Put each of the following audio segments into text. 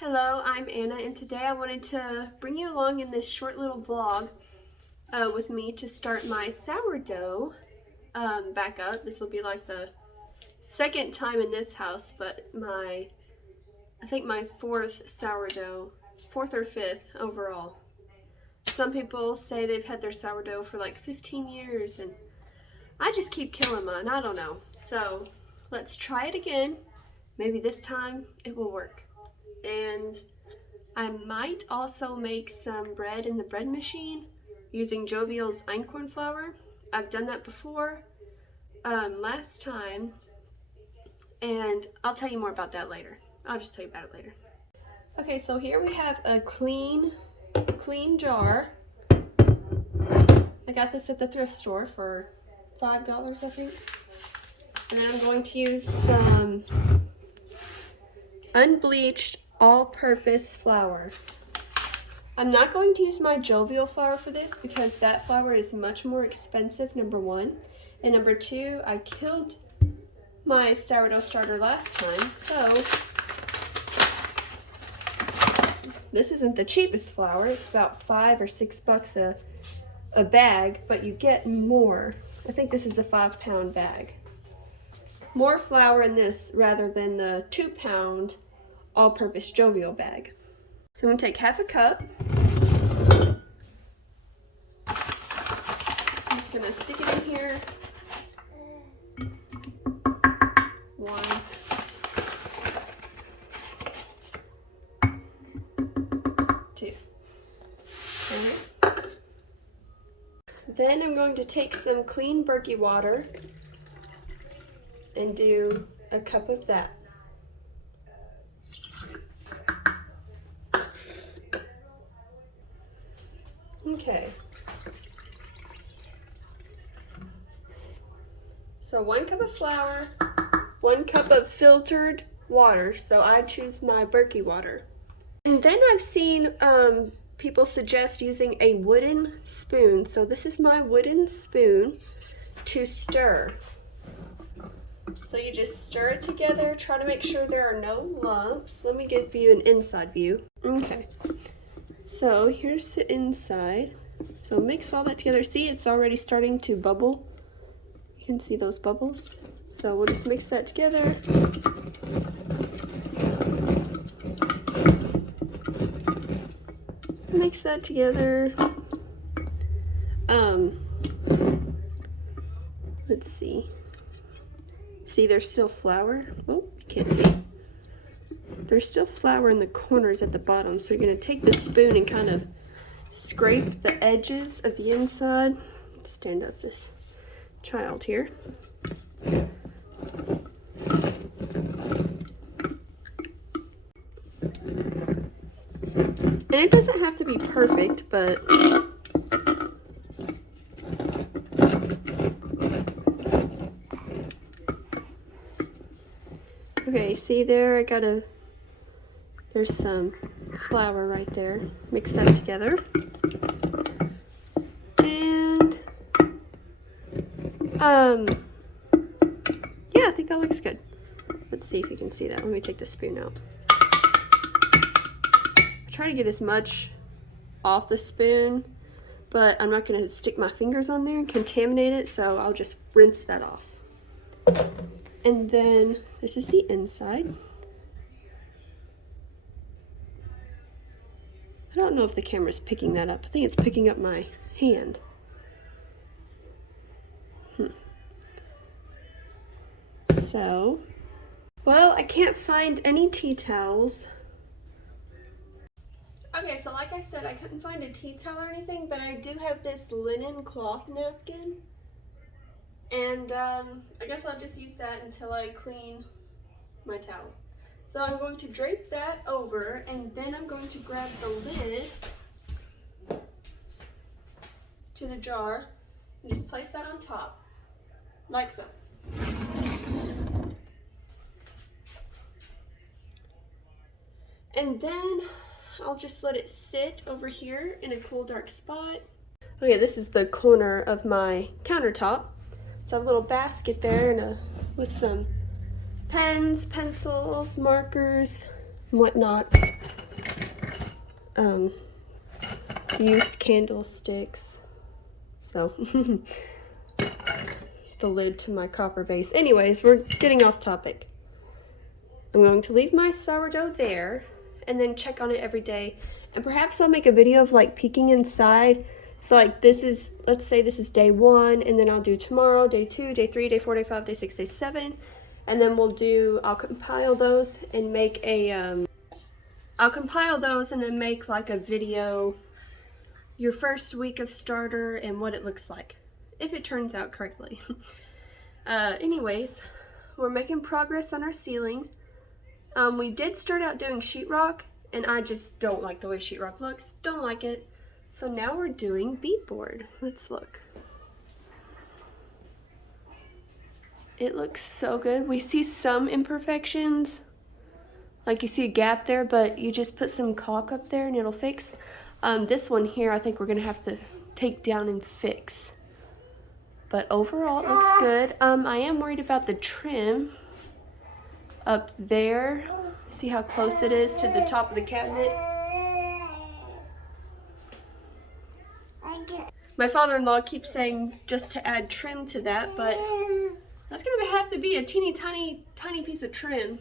Hello, I'm Anna, and today I wanted to bring you along in this short little vlog with me to start my sourdough back up. This will be like the second time in this house, but I think my fourth or fifth overall. Some people say they've had their sourdough for like 15 years, and I just keep killing mine. I don't know. So let's try it again. Maybe this time it will work. And I might also make some bread in the bread machine using Jovial's einkorn flour. I've done that before last time, and I'll tell you more about that later. I'll just tell you about it later. Okay, so here we have a clean jar. I got this at the thrift store for $5, I think. And I'm going to use some unbleached all-purpose flour. I'm not going to use my Jovial flour for this because that flour is much more expensive, number one. And number two, I killed my sourdough starter last time, so this isn't the cheapest flour. It's about $5 or $6 a bag, but you get more. I think this is a 5-pound bag. More flour in this rather than the 2-pound all-purpose Jovial bag. So I'm going to take half a cup. I'm just going to stick it in here. 1, 2. Okay. Then I'm going to take some clean Berkey water and do a cup of that. Okay. So 1 cup of flour, 1 cup of filtered water, so I choose my Berkey water. And then I've seen people suggest using a wooden spoon. So this is my wooden spoon to stir. So you just stir it together, try to make sure there are no lumps. Let me give you an inside view. Okay, so here's the inside. So mix all that together. See, it's already starting to bubble. You can see those bubbles. So we'll just mix that together. Mix that together. Let's see. See, there's still flour. Oh, you can't see. There's still flour in the corners at the bottom. So you're going to take the spoon and kind of scrape the edges of the inside. Stand up this child here. And it doesn't have to be perfect, but okay, see there, there's some flour right there. Mix that together. And, yeah, I think that looks good. Let's see if you can see that. Let me take the spoon out. I try to get as much off the spoon, but I'm not going to stick my fingers on there and contaminate it, so I'll just rinse that off. And then this is the inside. I don't know if the camera's picking that up. I think it's picking up my hand. So, well, I can't find any tea towels. Okay, so like I said, I couldn't find a tea towel or anything, but I do have this linen cloth napkin. And I guess I'll just use that until I clean my towels. So I'm going to drape that over, and then I'm going to grab the lid to the jar and just place that on top, like so. And then I'll just let it sit over here in a cool, dark spot. Okay, this is the corner of my countertop. So I have a little basket there and with some pens, pencils, markers, and whatnot. used candlesticks. So, the lid to my copper vase. Anyways, we're getting off topic. I'm going to leave my sourdough there and then check on it every day. And perhaps I'll make a video of like peeking inside. So like this is, let's say this is day 1, and then I'll do tomorrow, day 2, day 3, day 4, day 5, day 6, day 7. And then I'll compile those and make a, I'll compile those and then make like a video, your first week of starter and what it looks like, if it turns out correctly. Anyways, we're making progress on our ceiling. We did start out doing sheetrock, and I just don't like the way sheetrock looks. Don't like it. So now we're doing beadboard. Let's look. It looks so good. We see some imperfections. Like you see a gap there, but you just put some caulk up there and it'll fix. This one here, I think we're gonna have to take down and fix. But overall, it looks good. I am worried about the trim up there. See how close it is to the top of the cabinet? My father-in-law keeps saying just to add trim to that, but that's gonna have to be a teeny tiny piece of trim.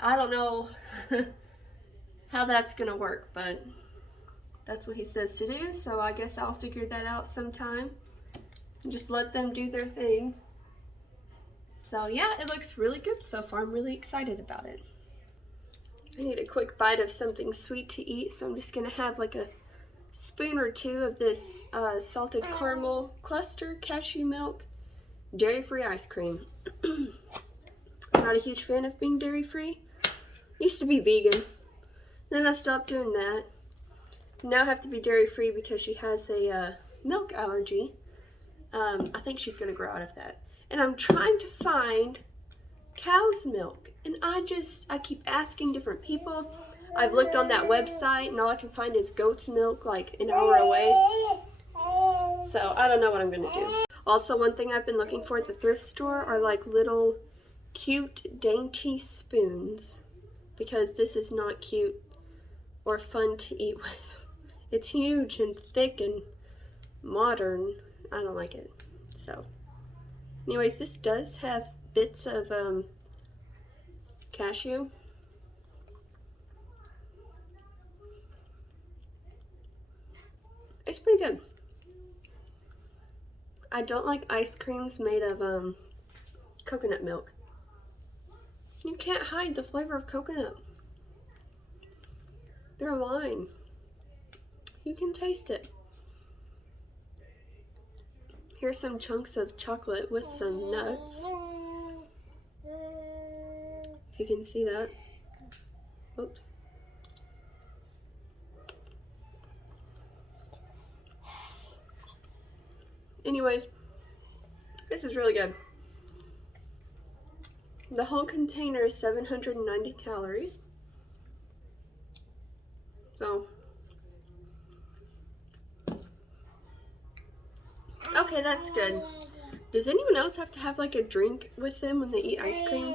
I don't know how that's gonna work, but that's what he says to do, so I guess I'll figure that out sometime and just let them do their thing. So yeah, it looks really good so far. I'm really excited about it. I need a quick bite of something sweet to eat, so I'm just gonna have like a spoon or 2 of this salted caramel cluster cashew milk dairy-free ice cream. I'm not a huge fan of being dairy-free. Used to be vegan, then I stopped doing that. Now I have to be dairy-free because she has a milk allergy. I think she's gonna grow out of that. And I'm trying to find cow's milk, and I keep asking different people. I've looked on that website and all I can find is goat's milk like an hour away. So I don't know what I'm gonna do. Also, one thing I've been looking for at the thrift store are like little cute dainty spoons, because this is not cute or fun to eat with. It's huge and thick and modern. I don't like it. So anyways, this does have bits of cashew. It's pretty good. I don't like ice creams made of coconut milk. You can't hide the flavor of coconut. They're lying. You can taste it. Here's some chunks of chocolate with some nuts. If you can see that. Oops. Anyways, this is really good. The whole container is 790 calories. So, okay, that's good. Does anyone else have to have like a drink with them when they eat ice cream?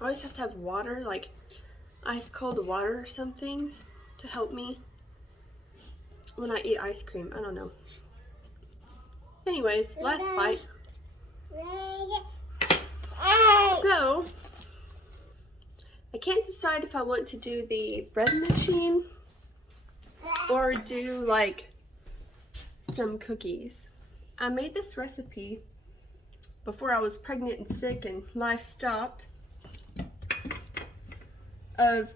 I always have to have water, like ice cold water or something to help me when I eat ice cream. I don't know. Anyways, last bite. So, I can't decide if I want to do the bread machine or do like some cookies. I made this recipe before I was pregnant and sick and life stopped, of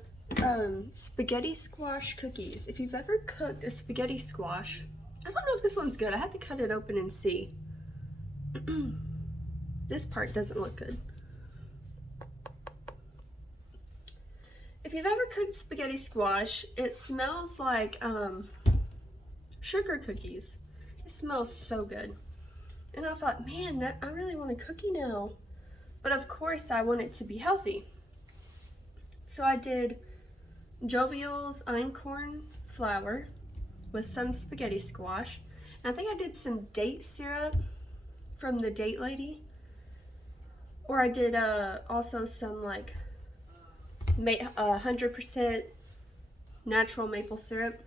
spaghetti squash cookies. If you've ever cooked a spaghetti squash, I don't know if this one's good. I have to cut it open and see. This part doesn't look good. If you've ever cooked spaghetti squash, it smells like sugar cookies. It smells so good. And I thought, man, I really want a cookie now. But of course I want it to be healthy. So I did Jovial's einkorn flour with some spaghetti squash. And I think I did some date syrup from the Date Lady. Or I did also some like 100% natural maple syrup.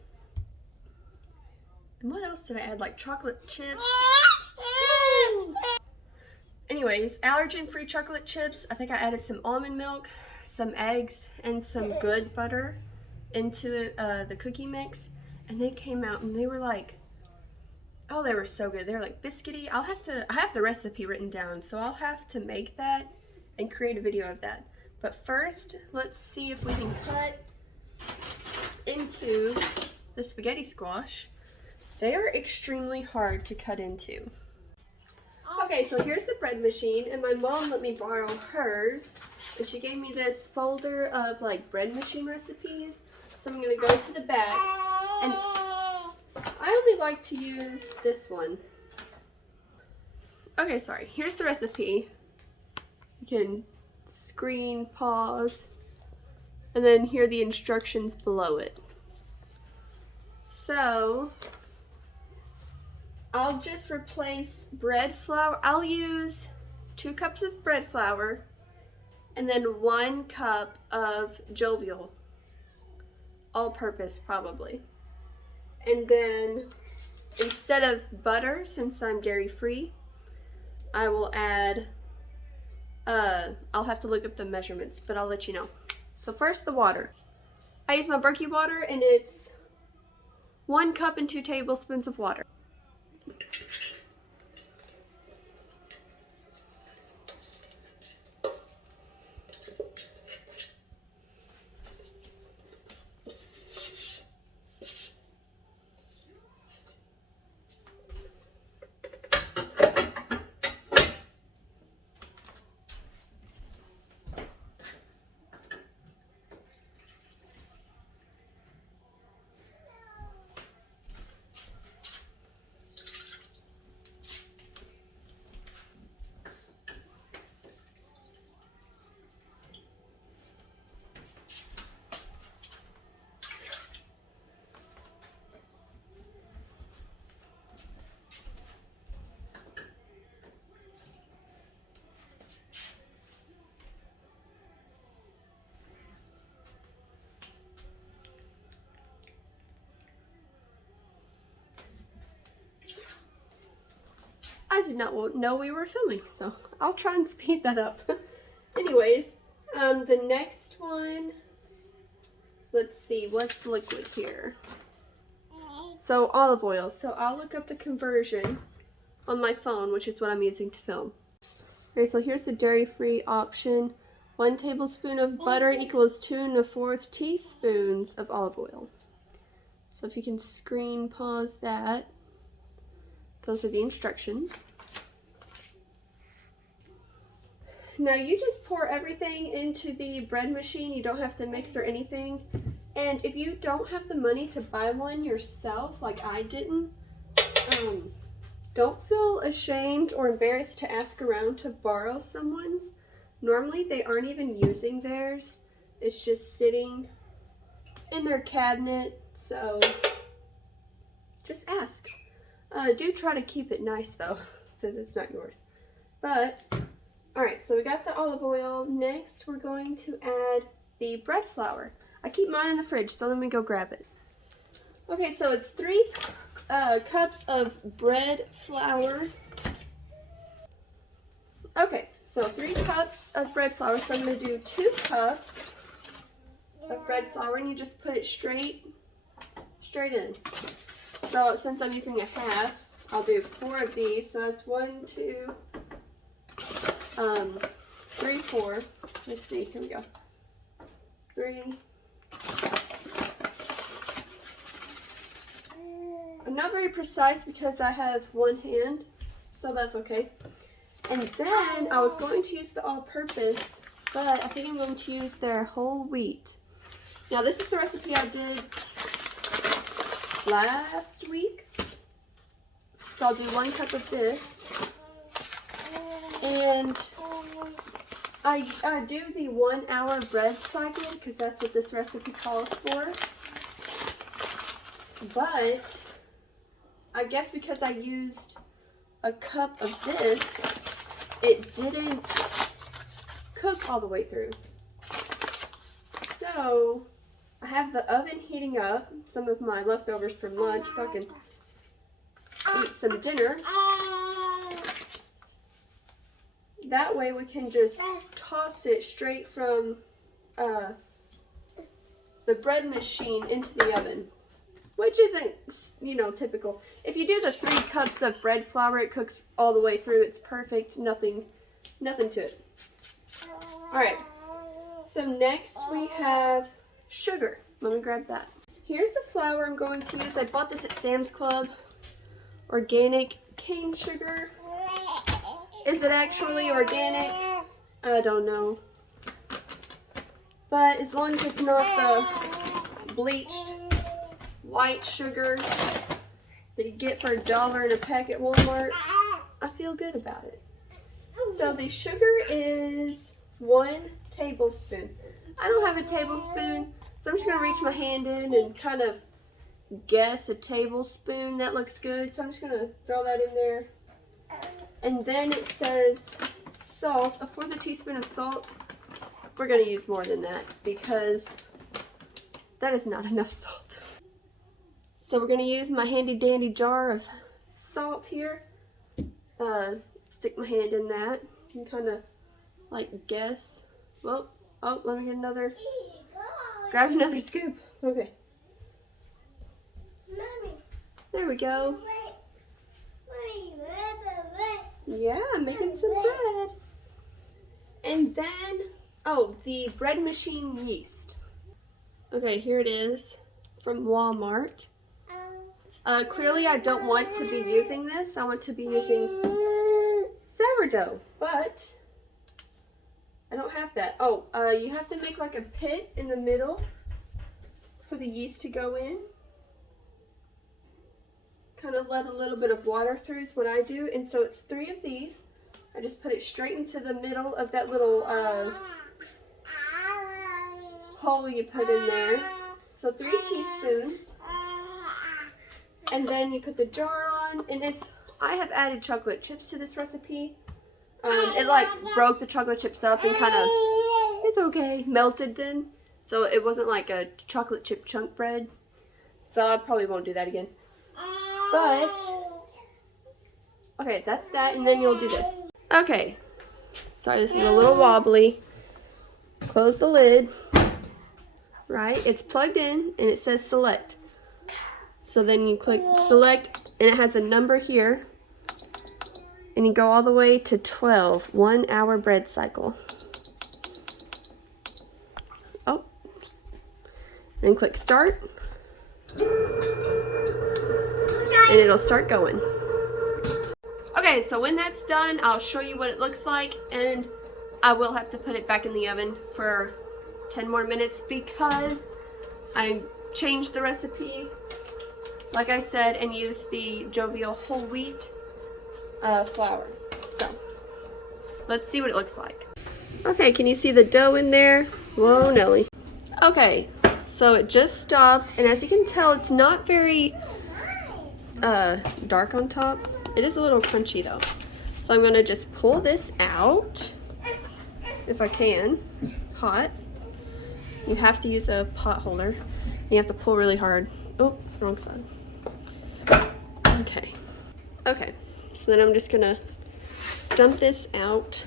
And what else did I add? Like chocolate chips. Anyways, allergen-free chocolate chips. I think I added some almond milk, some eggs, and some good butter into the cookie mix. And they came out and they were like, oh, they were so good. They were like biscuity. I have the recipe written down, so I'll have to make that and create a video of that. But first, let's see if we can cut into the spaghetti squash. They are extremely hard to cut into. Okay, so here's the bread machine, and my mom let me borrow hers, and she gave me this folder of like bread machine recipes. So I'm gonna go to the back, and I only like to use this one. Okay, sorry, here's the recipe. You can screen, pause, and then hear the instructions below it. So I'll just replace bread flour. I'll use 2 cups of bread flour and then 1 cup of Jovial, all-purpose probably. And then instead of butter, since I'm dairy-free, I will add, I'll have to look up the measurements, but I'll let you know. So first, the water. I use my Berkey water, and it's 1 cup and 2 tablespoons of water. I did not know we were filming, so I'll try and speed that up. Anyways, the next one, let's see, what's liquid here? So olive oil. So I'll look up the conversion on my phone, which is what I'm using to film. Okay, so here's the dairy-free option. 1 tablespoon of butter equals 2 1/4 teaspoons of olive oil. So if you can screen pause that. Those are the instructions. Now you just pour everything into the bread machine. You don't have to mix or anything. And if you don't have the money to buy one yourself, like I didn't, don't feel ashamed or embarrassed to ask around to borrow someone's. Normally they aren't even using theirs. It's just sitting in their cabinet, so just ask. Do try to keep it nice though, since it's not yours. But, alright, so we got the olive oil. Next, we're going to add the bread flour. I keep mine in the fridge, so let me go grab it. Okay, so it's 3 cups of bread flour. Okay, so 3 cups of bread flour. So I'm going to do 2 cups of bread flour, and you just put it straight in. So since I'm using a half, I'll do 4 of these. So that's 1, 2, 3, 4. Let's see, here we go. 3. I'm not very precise because I have one hand, so that's okay. And then I was going to use the all-purpose, but I think I'm going to use their whole wheat. Now this is the recipe I did last week. So I'll do 1 cup of this. And I do the 1 hour bread cycle because that's what this recipe calls for. But I guess because I used a cup of this, it didn't cook all the way through. So I have the oven heating up, some of my leftovers from lunch, so I can eat some dinner. That way we can just toss it straight from the bread machine into the oven, which isn't, you know, typical. If you do the 3 cups of bread flour, it cooks all the way through. It's perfect. Nothing to it. All right. So next we have sugar. Let me grab that. Here's the flour I'm going to use. I bought this at Sam's Club. Organic cane sugar. Is it actually organic? I don't know. But as long as it's not the bleached white sugar that you get for $1 in a pack at Walmart, I feel good about it. So the sugar is 1 tablespoon. I don't have a tablespoon, so I'm just going to reach my hand in and kind of guess a tablespoon. That looks good, so I'm just going to throw that in there. And then it says salt, a 1/4 teaspoon of salt. We're going to use more than that because that is not enough salt. So we're going to use my handy dandy jar of salt here. Stick my hand in that and kind of like guess. Well, oh, let me get another. Grab another scoop. Okay. There we go. Yeah, I'm making some bread. And then, oh, the bread machine yeast. Okay, here it is from Walmart. Clearly I don't want to be using this. I want to be using sourdough, but I don't have that. Oh, you have to make like a pit in the middle for the yeast to go in. Kind of let a little bit of water through is what I do. And so it's 3 of these. I just put it straight into the middle of that little hole you put in there. So 3 teaspoons. And then you put the jar on. And if I have added chocolate chips to this recipe, it like broke the chocolate chips up and kind of, it's okay, melted them. So it wasn't like a chocolate chip chunk bread. So I probably won't do that again. But, okay, that's that, and then you'll do this. Okay, sorry, this is a little wobbly. Close the lid, right? It's plugged in, and it says select. So then you click select, and it has a number here. And you go all the way to 12, 1 hour bread cycle. Oh, then click start. And it'll start going. Okay, so when that's done, I'll show you what it looks like, and I will have to put it back in the oven for 10 more minutes because I changed the recipe, like I said, and used the Jovial whole wheat flour. So, let's see what it looks like. Okay, can you see the dough in there? Whoa, Nelly. Okay, so it just stopped, and as you can tell, it's not very dark on top. It is a little crunchy though. So I'm going to just pull this out, if I can, hot. You have to use a pot holder, and you have to pull really hard. Oh, wrong side. Okay. Okay, so then I'm just going to dump this out.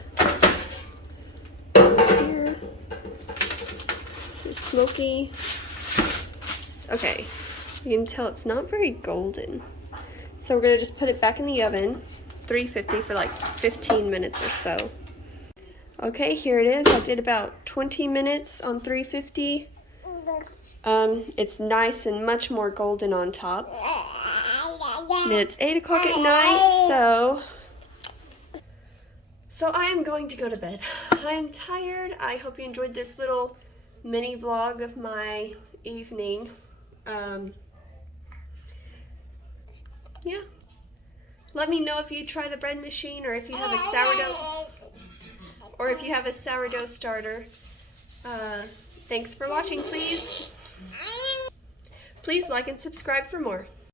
Here. It's smoky. Okay, you can tell it's not very golden. So we're gonna just put it back in the oven, 350 for like 15 minutes or so. Okay, here it is. I did about 20 minutes on 350. It's nice and much more golden on top. And it's 8 o'clock at night, so I am going to go to bed. I am tired. I hope you enjoyed this little mini vlog of my evening. Yeah. Let me know if you try the bread machine, or if you have a sourdough, starter. Thanks for watching. Please like and subscribe for more.